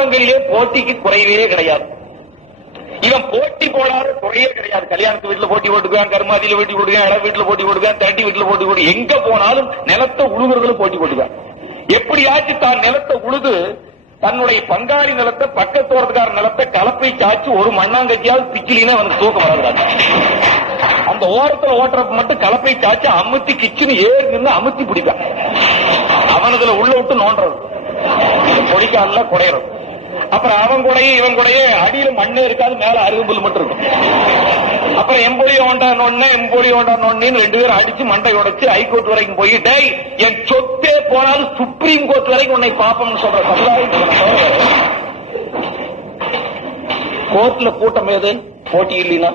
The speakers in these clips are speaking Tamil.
கிராமப்புறங்களிலே போட்டிக்கு குறைவே கிடையாது. இவன் போட்டி போடாத குறையே கிடையாது. கல்யாணத்து வீட்டுல போட்டி போட்டுக்குவான், கருமாதியில போட்டி போட்டுக்கான், இட வீட்டுல போட்டி போட்டுக்கான், தண்டி வீட்டுல போட்டி போட்டு, எங்க போனாலும் நிலத்தை உழுகுறதுல போட்டி போட்டுக்கான். எப்படியாச்சும் தான் நிலத்தை உழுது தன்னுடைய பங்காளி நிலத்தை, பக்கத்தோரத்துக்கார நிலத்தை கலப்பை காய்ச்சி ஒரு மண்ணாங்கட்டியாவது பிக்கிலின்னு அவனுக்கு தூக்கம் வராது. அந்த ஓரத்துல ஓட்டுறப்ப மட்டும் கலப்பை காய்ச்சி அமுத்தி கிச்சுன்னு ஏறி நின்று அமுத்தி பிடிப்பான். அவனதுல உள்ள விட்டு நோண்டுறது, பொடிக்கால குடையிறது. அப்புறம் அவன் கூடையே இவன் கூடையே அடியில மண்ணே இருக்காது, மேல அருகும்புல் மட்டும் இருக்கும். அப்புறம் எம்போலி ஓண்டா நோன்னு 2 பேரும் அடிச்சு மண்டை உடைச்சு ஹைகோர்ட் வரைக்கும் போயிட்டே, என் சொத்தே போனாலும் சுப்ரீம் கோர்ட் வரைக்கும் உன்னை பாப்போம்னு சொல்ற சமுதாயம். கோர்ட்ல கூட்டம் ஏது? போட்டி இல்லைன்னா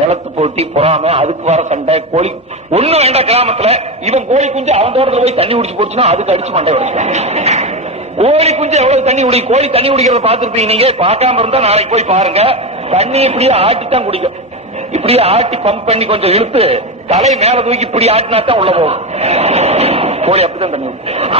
நிலத்து போட்டி, பொறாம, அதுக்கு வர சண்டை, கோழி ஒண்ணும் வேண்டாம். கிராமத்துல இவன் கோழி குஞ்சு அவன் தோட்டத்துல போய் தண்ணி குடிச்சு போச்சுன்னா அதுக்கு அடிச்சு மண்டை உடைச்சான். கோழி குஞ்சு எவ்வளவு தண்ணி குடி, கோழி தண்ணி குடிக்கிறத பாத்துருப்பீங்க. நீங்க பார்க்காம இருந்தா நாளைக்கு போய் பாருங்க. தண்ணி இப்படியே ஆட்டித்தான் குடிக்கும். இப்படியே ஆட்டி பம்ப் பண்ணி கொஞ்சம் இழுத்து தலை மேல தூக்கி இப்படி ஆட்டினா தான் உள்ள போகும். கோழி அப்படித்தான் தண்ணி.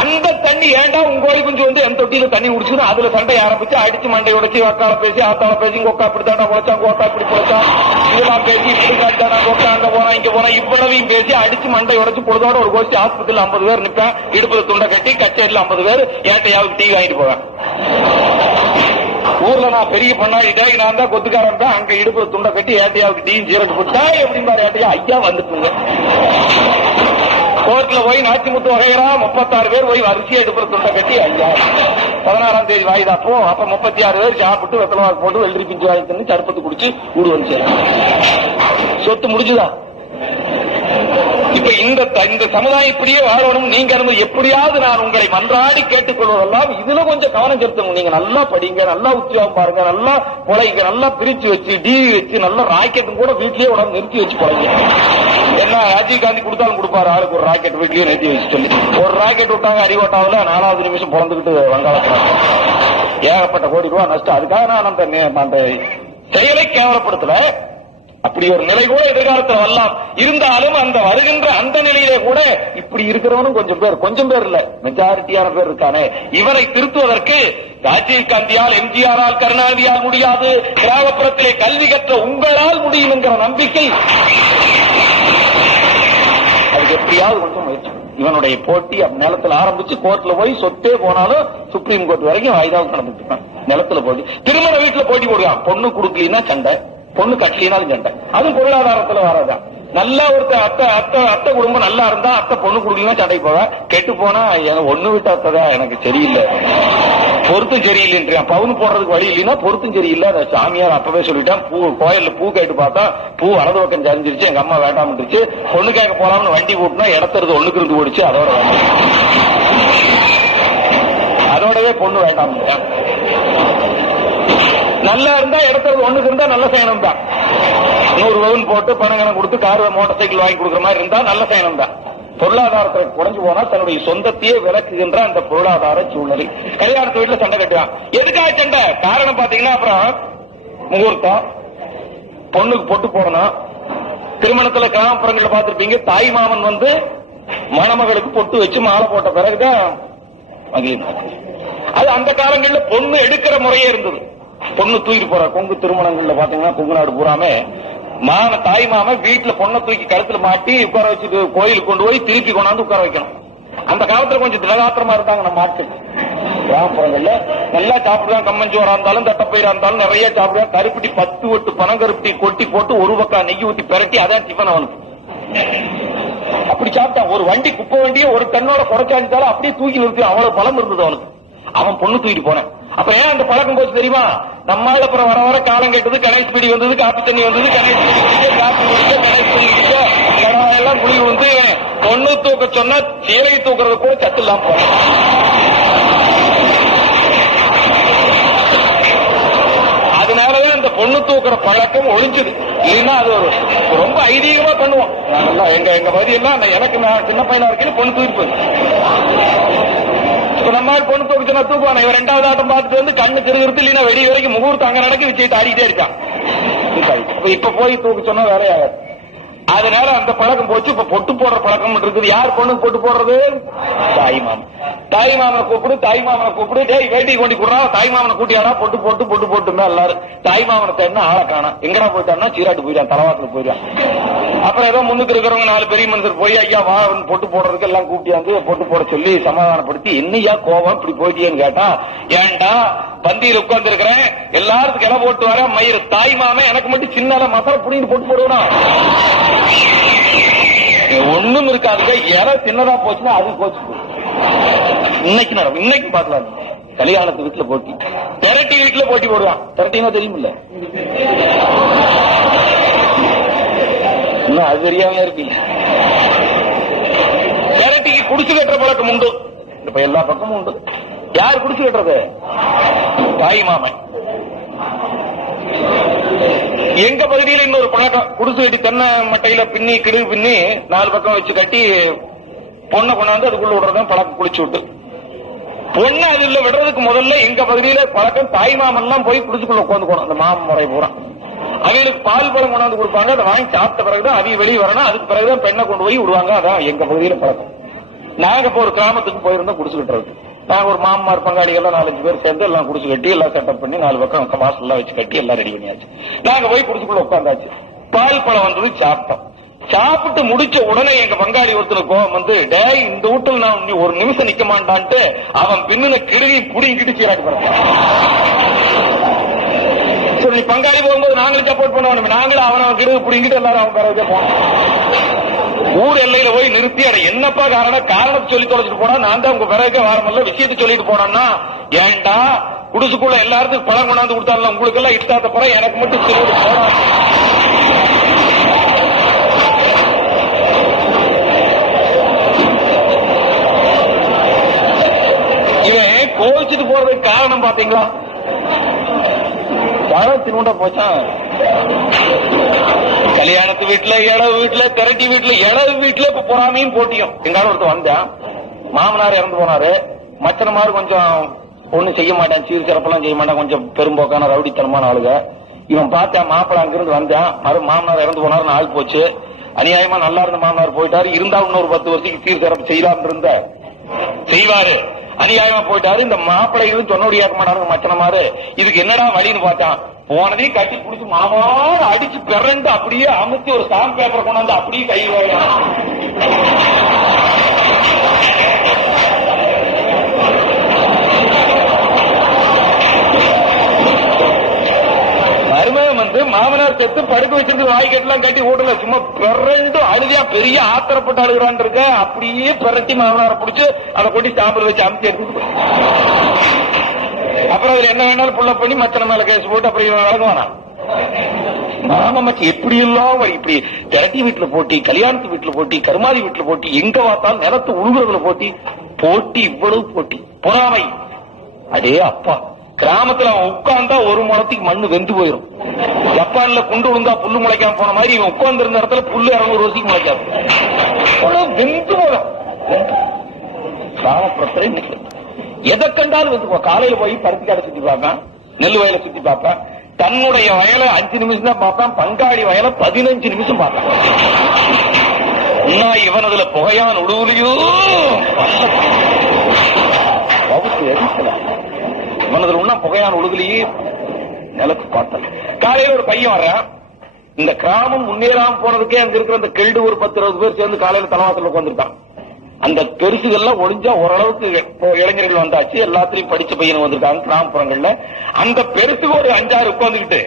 அந்த தண்ணி ஏண்டா உங்க கோழி குஞ்சு வந்து எந்த தொட்டியில தண்ணி குடிச்சுன்னா அதுல சண்டை ஆரம்பிச்சு அடிச்சு மண்டை உடைச்சு அக்கால பேசி ஆத்தால பேசி கொக்கா அப்படித்தாண்டா உழைச்சான், கோத்தா இப்படி பொழைச்சான், இதெல்லாம் பேசி இப்படி காட்டாடா கொக்கா அங்க போனா இங்க போனா இவ்வளவையும் பேசி அடிச்சு மண்டை உடைச்சு பொழுதோட ஒரு கோஷ்டி ஆஸ்பத்திரியில் 50 பேர் நிற்பேன். இடுப்புல துண்டை கட்டி கச்சேரியில் 50 பேர் ஏட்டையாவுக்கு டீ வாங்கிட்டு போவேன். ஊர்ல நான் பெரிய பண்ணாடிட்டே நான் தான் கொத்துக்காரன் தான். அங்க இடுப்புல துண்டை கட்டி ஏட்டையாவுக்கு டீ ஜீரட்டு போட்டா எப்படின்னு ஏட்டையா ஐயா வந்துட்டுங்க. கோர்ட்ல போய் நாச்சிமுத்து வகைரா 36 பேர் போய் வரிசையா எடுப்புற துண்டை கட்டி ஐயா 16ஆம் தேதி வாய்தாப்போ. அப்ப 36 பேர் சாப்பிட்டு வெத்தலவாக்கு போட்டு வெள்ளரி பிஞ்சு வாங்கி தந்து சர்பத்து குடிச்சு ஊடு வந்து சொத்து முடிஞ்சுதான். இப்ப இந்த சமுதாயம் இப்படியே வாழணும். நீங்க எப்படியாவது நான் உங்களை மன்றாடி கேட்டுக்கொள்வதெல்லாம் இதுல கொஞ்சம் கவனம் செலுத்தணும். நீங்க நல்லா படிங்க, நல்லா உத்தியோகம் பாருங்க, நல்லா கொலைங்க, நல்லா பிரிச்சு வச்சு டிவி வச்சு நல்லா ராக்கெட்டும் கூட வீட்லயே உடம்பு நிறுத்தி வச்சு கொலைங்க. என்ன ராஜீவ்காந்தி கொடுத்தாலும் கொடுப்பாரு ஆளுக்கு ஒரு ராக்கெட் வீட்லயே நிறுத்தி வச்சு சொல்லி ஒரு ராக்கெட் விட்டாங்க அரிகோட்டாவில் 4வது நிமிஷம் பிறந்துகிட்டு வங்காளத்துல ஏகப்பட்ட கோடி ரூபாய் நஷ்டம். அதுக்காக நான் அந்த செயலை கேவலப்படுத்தல. அப்படி ஒரு நிலை கூட எதிர்காலத்தில் வரலாம். இருந்தாலும் அந்த வருகின்ற அந்த நிலையிலே கூட இப்படி இருக்கிறவனும் கொஞ்சம் பேர் இல்ல, மெஜாரிட்டியான பேர் இருக்கானே. இவரை திருத்துவதற்கு ராஜீவ்காந்தியால், எம்ஜிஆரால், கருணாநிதியால் முடியாது. கிராமப்புறத்திலே கல்வி கற்ற உங்களால் முடியும் என்கிற நம்பிக்கை அதுக்கு எப்படியாவது கொஞ்சம் முயற்சி. இவனுடைய போட்டி நிலத்தில் ஆரம்பிச்சு கோர்ட்ல போய் சொத்தே போனாலும் சுப்ரீம் கோர்ட் வரைக்கும் வாய்தாவுக்கு நடந்துட்டு இருக்கான். நிலத்துல போட்டி, திருமண வீட்டுல போட்டி போடுவான். பொண்ணு கொடுக்கலன்னா சண்டை, பொண்ணு கட்டலினாலும் சண்டை. அதுவும் பொருளாதாரத்துல வராதான். நல்லா ஒருத்தர் அத்தை குடும்பம் நல்லா இருந்தா அத்தை பொண்ணு கொடுக்கலாம் சண்டை போவ. கெட்டு போனா ஒண்ணு விட்டு அத்தைதான் எனக்கு சரியில்லை, பொருத்தம் சரியில்லைன்றியா. பவுன் போடுறதுக்கு வழி இல்லைன்னா பொருத்தம் சரியில்லை. அந்த சாமியார் அப்பவே சொல்லிட்டான். கோயில்ல பூ கேட்டு பார்த்தா பூ வலது பக்கம் சரிஞ்சிருச்சு. எங்க அம்மா வேண்டாம்னுச்சு. பொண்ணு கேட்க போலாம்னு வண்டி கூட்டினா இடத்துறது ஒண்ணுக்கு இருந்து ஓடிச்சு. அதோடவே பொண்ணு வேண்டாம். நல்லா இருந்தா இடத்துல ஒண்ணுக்கு இருந்தா நல்ல சயனம் தான். 100 பவுன் போட்டு பணங்கணம் கொடுத்து கார் மோட்டார் சைக்கிள் வாங்கி கொடுக்குற மாதிரி இருந்தா நல்ல சயனம் தான். பொருளாதாரத்தை குறைஞ்சு போனா தன்னுடைய சொந்தத்தையே விளக்குகின்ற அந்த பொருளாதார சூழ்நிலை. கல்யாணத்து வீட்டுல சண்டை கட்டுவான். எதுக்காக சண்டை? காரணம் பாத்தீங்கன்னா அப்புறம் முகூர்த்தம், பொண்ணுக்கு பொட்டு போடணும். திருமணத்துல கிராமப்புறங்கள்ல பார்த்திருப்பீங்க, தாய் மாமன் வந்து மணமகளுக்கு பொட்டு வச்சு மாலை போட்ட பிறகுதான் அது அந்த காலங்களில் பொண்ணு எடுக்கிற முறையே இருந்தது. பொண்ணு தூக்கி போற கொங்கு திருமணங்கள்ல பாத்தீங்கன்னா கொங்கு நாடு பூராமே தாய் மாம வீட்டுல பொண்ணை தூக்கி கழுத்துல மாட்டி உட்கார வச்சுட்டு கோயிலுக்கு கொண்டு போய் திருப்பி கொண்டாந்து உட்கார வைக்கணும். அந்த காலத்துல கொஞ்சம் திலகாத்திரமா இருந்தாங்க நம்ம ஆட்கள். கிராமப்புறங்கள்ல நல்லா சாப்பிடுவான். கம்மஞ்சோரா இருந்தாலும் தட்டப்பயிரா இருந்தாலும் நிறைய சாப்பிடுவான். கருப்பட்டி 10 ஒட்டு பணம் கருப்பட்டி கொட்டி போட்டு ஒரு பக்கம் நெய்யி ஊத்தி பிரட்டி அதான் டிஃபன் அவனுக்கு. அப்படி சாப்பிட்டான். ஒரு வண்டி குப்பை வண்டியை ஒரு கண்ணோட குறைச்சாலும் அப்படியே தூக்கி நிறுத்தி அவ்வளவு பலம் இருந்தது அவனுக்கு. அவன் பொண்ணு தூக்கிட்டு போனேன். அப்ப ஏன் அந்த பழக்கம் போச்சு தெரியுமா? நம்மால அப்புறம் வர வர காலம் கேட்டது, கணேஷ் பீடி வந்தது, காப்பி தண்ணி வந்தது, கணேஷ் பீடி குடிச்ச, காப்பி குடிச்ச, கணேஷ் பீடி குடிச்ச, எல்லாம் குழி வந்து பொண்ணு தூக்க சொன்னா சீலை தூக்குறது கூட சத்து இல்லாம போன. அதனாலதான் அந்த பொண்ணு தூக்குற பழக்கம் ஒழிஞ்சுது. இல்லைன்னா அது ஒரு ரொம்ப ஐதீகமா பண்ணுவோம். நாங்கெல்லாம் எங்க பகுதியெல்லாம் எனக்கு நான் சின்ன பையனா இருக்கேன் பொண்ணு தூக்கிப்போம். நம்ம பொண்ணு தூக்குச்சுன்னா தூக்குவான. இவன் 2வது ஆட்டம் பார்த்துட்டு வந்து கண்ணு திருவிருத்து இல்லைன்னா வெடி வரைக்கும் முகூர்த்தம் அங்க நடக்கி வச்சுட்டு ஆடிட்டே இருக்கான். இப்ப போய் தூக்கு சொன்னா வேலையாகாது. அதனால அந்த பழக்கம் போச்சு. இப்ப பொட்டு போடுற பழக்கம் இருக்குது. யார் பொண்ணு பொட்டு போடுறது? தாய் மாமன். தாய் மாமனை கூப்பிடு, டேய் வேட்டி கொண்டு கொடுறா, தாய் மாமனை கூட்டியாடா, பொட்டு போட்டுமே எல்லாரும். தாய் மாமனை தேடினா ஆளை காணோம். எங்கடா போயிட்டான்னா சீராட்டு போயிட்டான், தலவாத்துல போயிட்டான். அப்புறம் ஏதோ முன்னுக்கு இருக்கிறவங்க 4 பெரிய மனுஷர் போய் ஐயா வா பொட்டு போடுறதுக்கு எல்லாம் கூப்பிட்டு பொட்டு போட சொல்லி சமாதானப்படுத்தி, என்னையா கோவம் இப்படி போயிட்டேன்னு கேட்டா, ஏன்டா பந்தியில் உட்கார்ந்து இருக்கிறேன், எல்லாருக்கும் இலை போட்டு வர மயிறு, தாய் மாமன் எனக்கு மட்டும் சின்ன மசாலா புடிங்கிட்டு போட்டு போடுவான். ஒண்ணும் இருக்காதுங்க. இலை சின்னதா போச்சுன்னா அது போச்சு. இன்னைக்கு பாக்கலாம். கல்யாணத்து வீட்டுல போட்டி, திரட்டி வீட்டுல போட்டி போடுவான். திரட்டினா தெரியுமில்ல, இன்னும் அது தெரியாம இருப்பீங்க. திரட்டிக்கு குடிச்சு கட்டுற பழக்கம் உண்டு. இப்ப எல்லா பக்கமும் உண்டு. யார் குடிச்சு கட்டுறது? தாய் மாமன். எங்க பகுதியில் இன்னொரு பழக்கம், குடிசு கட்டி தென்னை மட்டையில பின்னி கிடு பின்னி 4 பக்கம் வச்சு கட்டி பொண்ணை கொண்டாந்து அதுக்குள்ள விடுறதான் பழக்கம். குளிச்சு விட்டு பொண்ணு அதுல விடுறதுக்கு முதல்ல எங்க பகுதியில பழக்கம், தாய் மாமன் எல்லாம் போய் குடிச்சுக்குள்ள உட்காந்துக்கணும். அந்த மாமன் முறை பூரா அவங்களுக்கு பால் பழம் கொண்டாந்து கொடுப்பாங்க. அதை வாங்கி சாப்பிட்ட பிறகுதான் அவங்க வெளியே வரணும். அதுக்கு பிறகுதான் பெண்ணை கொண்டு போய் விடுவாங்க. அதான் எங்க பகுதியில பழக்கம். நாங்க இப்ப ஒரு கிராமத்துக்கு போயிருந்தோம் குடிச்சுக்கிட்டு. நாங்க ஒரு மாமன்மார் பங்காளிகள் 4-5 பேர் சேர்ந்து எல்லாம் குடிச்சு கட்டி எல்லாம் செட்டப் பண்ணி 4 பக்கம் வாசல் எல்லாம் வச்சு கட்டி எல்லாம் ரெடி பண்ணியாச்சு. நாங்க போய் குடிச்சுக்குள்ள உட்காந்தாச்சு. பால் பழம் வந்தது, சாப்பிட்டோம். சாப்பிட்டு முடிச்ச உடனே எங்க பங்காளி ஒருத்தர் கோவம் வந்து, டேய் இந்த வீட்டுல நான் ஒரு நிமிஷம் நிக்க மாட்டான்ட்டு அவன் பின்னுல கிடுகி புடிங்கிட்டு சீராட்டு பறப்பான். நீ பங்காளி போகும்போது நாங்களும் சப்போர்ட் பண்ணுவோம். நாங்களும் அவன் கிடுகு புடிங்கிட்டு எல்லாரும் அவன் பிறகு போனோம். ஊர் எல்லையில போய் நிறுத்தி, அட என்னப்பா காரணத்தை சொல்லி தொலைச்சிட்டு போனா, நான் தான் உங்க பிறகு வாரமல்ல விஷயத்தை சொல்லிட்டு போனோம்னா, ஏன்டா குடிசுக்குள்ள எல்லாருக்கும் பழம் கொண்டாந்து கொடுத்தாலும் உங்களுக்கு எல்லாம் இஷ்டாத போற, எனக்கு மட்டும் சொல்லிட்டு போனா. இவன் கோவிச்சுட்டு போறதுக்கு காரணம் பாத்தீங்களா? தினுண்ட போச்சான். கல்யாணத்து வீட்டுல, இளவு வீட்டுல, திரட்டி வீட்டுல, இளவு வீட்டுல இப்ப பொறாமையும் போட்டியும். எங்காலும் ஒருத்தர் வந்தான், மாமனார் இறந்து போனாரு. மச்சனமாரு கொஞ்சம் ஒண்ணும் செய்ய மாட்டேன், சீர் சிறப்பெல்லாம் செய்ய மாட்டேன், கொஞ்சம் பெரும்போக்கான ரவுடித்தனமான ஆளுங்க. இவன் பார்த்தேன், மாப்பிள்ள அங்கிருந்து வந்தான். மாமனார் இறந்து போனாரு, நாள் போச்சு. அநியாயமா நல்லா இருந்த மாமனார் போயிட்டாரு. இருந்தா இன்னொரு 10 வருஷத்துக்கு சீர் சிறப்பு செய்யலாம் இருந்த செய்வாரு. அநியாயமா போயிட்டாரு. இந்த மாப்பிள்ளைகளும் சொன்னோடியாக்க மாட்டாங்க மச்சனமாரு. இதுக்கு என்னடா வழின்னு பார்த்தான். போனதையும் கட்டி குடிச்சு மாமாறு அடிச்சு பிறண்டு அப்படியே அமுத்தி ஒரு ஸ்டாம்ப் பேப்பர் கொண்டாந்து அப்படியே கை வாயிடும். மருமகன் வந்து மாமனார் செத்து படுக்க வச்சிருந்து வாய்க்கெட்டெல்லாம் கட்டி ஓட்டல, சும்மா பிறண்டு அழுதியா பெரிய ஆத்திரப்பட்டு அழுகிறான் இருக்க. அப்படியே பிறட்டி மாமனாரை பிடிச்சு அதை கொட்டி சாம்பல் வச்சு அமுத்தி எடுத்து, அப்புறம் அதுல என்ன வேணாலும் புள்ள பண்ணி மச்சன மேல கேஸ் போட்டு அப்புறம் வழங்குவானா. மாமச்சி எப்படி எல்லாம் இப்படி திரட்டி வீட்டுல போட்டி, கல்யாணத்து வீட்டுல போட்டி, கருமாதி வீட்டுல போட்டி, எங்க பார்த்தாலும் நிலத்து உழுகுறதுல போட்டி, இவ்வளவு போட்டி, பொறாமை. அடே அப்பா, கிராமத்துல அவன் உட்கார்ந்தா ஒரு முறத்துக்கு மண்ணு வெந்து போயிடும். ஜப்பான்ல குண்டு விழுந்தா புல்லு முளைக்காம போன மாதிரி இவன் உட்கார்ந்து இருந்த இடத்துல புல்லு 200 வருஷத்துக்கு முளைக்காது. வெந்து போதும். கிராமப்புறத்துல எதை கண்டாலும் வெந்து போ. காலையில போய் பருத்தி காடை சுத்தி பார்ப்பான், நெல் வயலை சுத்தி பார்ப்பான். தன்னுடைய வயலை 5 நிமிஷம் தான் பார்ப்பான், பங்காளி வயலை 15 நிமிஷம் பார்ப்பான். இன்னும் இவன் அதுல புகையான் உடுவுலையோ இவனதுல உண்ணா புகையான் உழுதுலயே நிலத்து பார்த்தல். காலையில ஒரு பையன் வர்றான். இந்த கிராமம் முன்னேறாம போனதுக்கே அங்க இருக்கிற அந்த கெல்டு ஒரு 10-20 பேர் சேர்ந்து காலையில தலவாசல உட்காந்துருக்கான். அந்த பெருசுகள்லாம் ஒழிஞ்சா ஓரளவுக்கு இளைஞர்கள் வந்தாச்சு. எல்லாத்திலையும் படிச்ச பையன் வந்திருக்காங்க கிராமப்புறங்கள்ல. அந்த பெருசுக்கு ஒரு 5-6 உட்கார்ந்துகிட்டு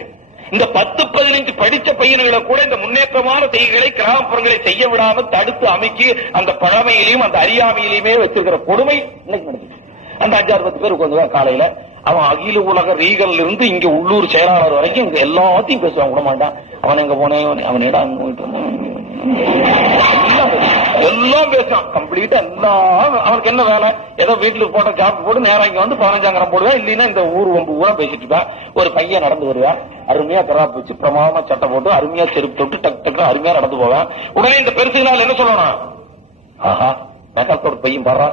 இந்த 10-15 படிச்ச பையன்களை கூட இந்த முன்னேற்றமான செய்திகளை கிராமப்புறங்களை செய்ய விடாம தடுத்து அமைக்கி அந்த பழமையிலையும் அந்த அறியாமையிலையுமே வச்சிருக்கிற கொடுமை இன்னைக்கு நடந்துச்சு. அந்த 5-6-10 பேர் உட்காந்துதான் காலையில. அவன் அகில உலக ரீகல்ல இருந்து இங்க உள்ளூர் செயலாளர் வரைக்கும் எல்லாத்தையும் பேசுவான். விட மாட்டான். அவன் எங்க போனேன், அவன் இடம் அங்க போயிட்டு எல்லாம் பேசுவான். கம்ப்ளீட்டா எல்லாம். அவனுக்கு என்ன வேலை? ஏதோ வீட்டுல போட்ட ஜாப் போட்டு நேரம் இங்க வந்து 15 போடுவேன். இல்லைன்னா இந்த ஊர் ஒம்பு ஊரா பேசிட்டு இருப்பேன். ஒரு பையன் நடந்து வருவேன், அருமையா கராப்பு வச்சு பிரமாதமா சட்டை போட்டு அருமையா செருப்பு தொட்டு டக்கு டக்கு அருமையா நடந்து போவேன். உடனே இந்த பெருசுனால என்ன சொல்லணும்? ஆஹா, மெக்காத்தோட பையன் பாடுறா,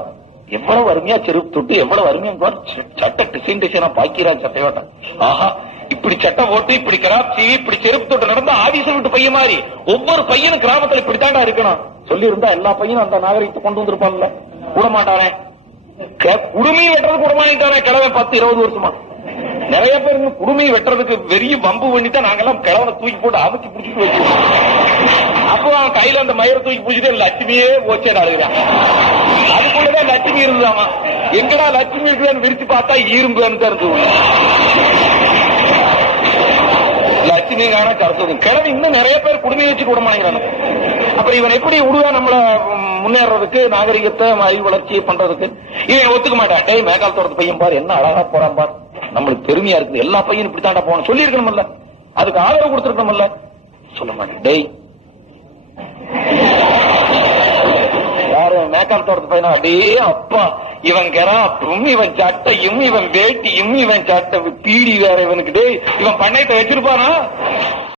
எவ்வளவு அருமையா செருப்பு தொட்டு எவ்வளவு அருமையா சட்டை டிசைனா பாக்கிறான் சட்டையோட்டம். ஆஹா, இப்படி சட்டை போட்டு இப்படி கிராப்சி இப்படி செருப்பு தொட்டு நடந்த ஆபீசர் விட்டு பையன் மாதிரி ஒவ்வொரு பையனும் கிராமத்துல இப்படித்தாண்டா இருக்கணும் சொல்லி இருந்தா எல்லா பையனும் அந்த நாகரிகத்தை கொண்டு வந்திருப்பான்ல. கூட மாட்டானே, குடுமையை வெட்டுறது கூட மாட்டானே கிழவன் 10-20 வருஷமா. நிறைய பேர் குடுமையை வெட்டுறதுக்கு பெரிய வம்பு பண்ணித்தான் நாங்கெல்லாம் கிழவனை தூக்கி போட்டு அமைச்சு பிடிச்சிட்டு வச்சிருக்கோம். அப்போ அவன் கையில அந்த மயிரை தூக்கி பிடிச்சிட்டு லட்சுமியே போச்சேடா அழுகிறான். அதுக்குள்ளதான் லட்சுமி இருந்துதாமா. எங்கடா லட்சுமி இருக்குன்னு விரிச்சு பார்த்தா இரும்புன்னு இருந்து லட்சுமிங்கான கருத்து. கிழமை இன்னும் நிறைய பேர் குடுமையை வச்சு கூட மாட்டேங்கிறாங்க. அப்புறம் இவன் எப்படி விடுவா நம்மள முன்னேறதுக்கு, நாகரிகத்தை அறிவு வளர்ச்சியை பண்றதுக்கு? இவன் ஒத்துக்க மாட்டான். டேய் மேகால் தோட்டத்து பையன் பாரு என்ன அழகா போறான் பாரு, நம்மளுக்கு பெருமையா இருக்குது, எல்லா பையனும் இப்படித்தாண்டா போகணும் சொல்லி இருக்கணும்ல, அதுக்கு ஆதரவு கொடுத்துருக்கணும்ல. சொல்ல மாட்டேன். டேய் யாரு மேக்கால் தோட்டத்து பையனா? அடே அப்பா, இவன் கெராப்பும் இவன் சட்டையும் இவன் வேட்டியும் இவன் சட்டை பீடி வேற இவனுக்கு. டேய் இவன் பண்ணையத்தை வச்சிருப்பானா?